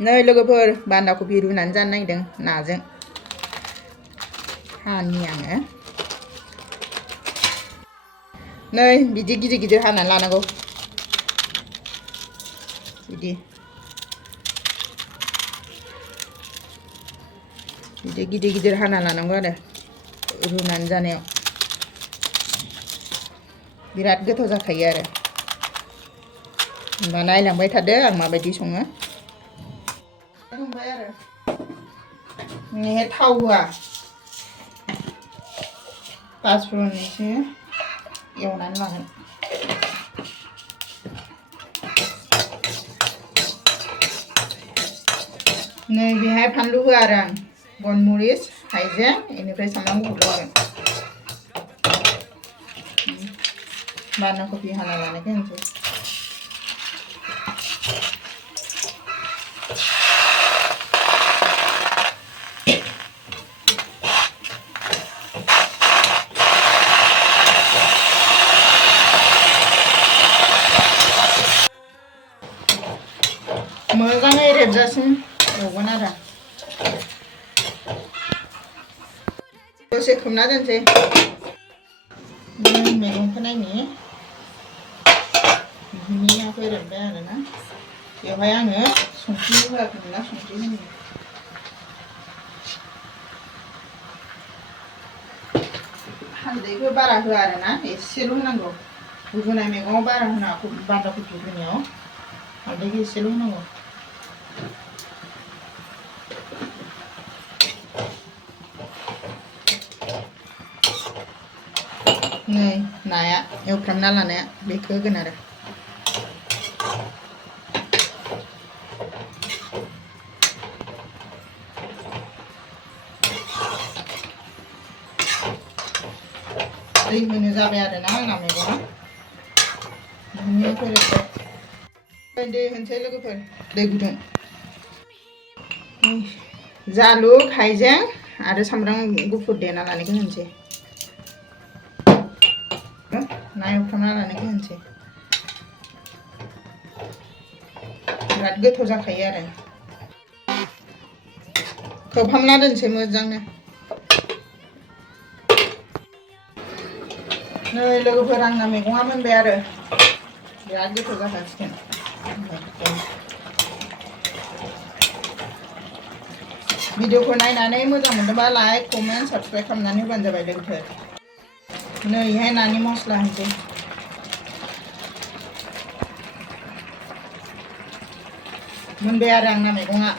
नै लोगोफोर बान्दा कफि रुनानै जानो नागिरदों नाजों हानि आङो नै बिदि गिदिर गिदिर हानानै लानांगौ बिदि गिदिर गिदिर हाना लानांगौ आरो रुनानै जानायाव बिराद गोथाव जाखायो आरो होनबा नायलांबाय थादो आं माबायदि सङो संबाय आरो थाव होआ पासफुरन एसे एवनानै लागोन नै बेहाय फानलु होआ आरो आं गनमरिच हाइजें बेनिफ्राय सामब्राम गुफुर होगोन बान्दा कफि हाना लानायखौ होनोसै मोजाङै रेबजासिम एवगोन आरो दसे खोबना दोनसै मैगंखौ नायनि धुनियाखौ रेबबाय आरोना बेवहाय आङो संख्रि होआखैमोन ना संख्रि होनो हालदैखौ बारा होआ आरोना एसेल' होनांगौ रुनाय मैगङाव बारा होनाङा बान्दा कफि रुनायाव हालदैखौ एसेल' होनांगौ नै नाया एवफ्रामना लानाया बेखौ होगोन आरो दै होनो जाबाय आरोना आंना मैगङा धुनियाखौ रेबबाय दै होनसै लोगोफोर दै गुदुं जालुक हाइजें आरो सामब्राम गुफुर देना लानायखौ होनसै ना एवफ्रामना लानायखौ होनसै बिराद गोथाव जाखायो आरो खोबहाबना दोनसै मोजांनो नै लोगोफोर आंना मैगङा मोनबाय आरो बिराद गोथाव जाखासिगोन भिडिअखौ नायनानै मोजां मोनदोंबा लाइक कमेन्ट साबस्क्राइब खालामनानै होबानो जाबाय लोगोफोर नैहाय नानि मस्ला होनसै मोनबाय आरो आंना मैगङा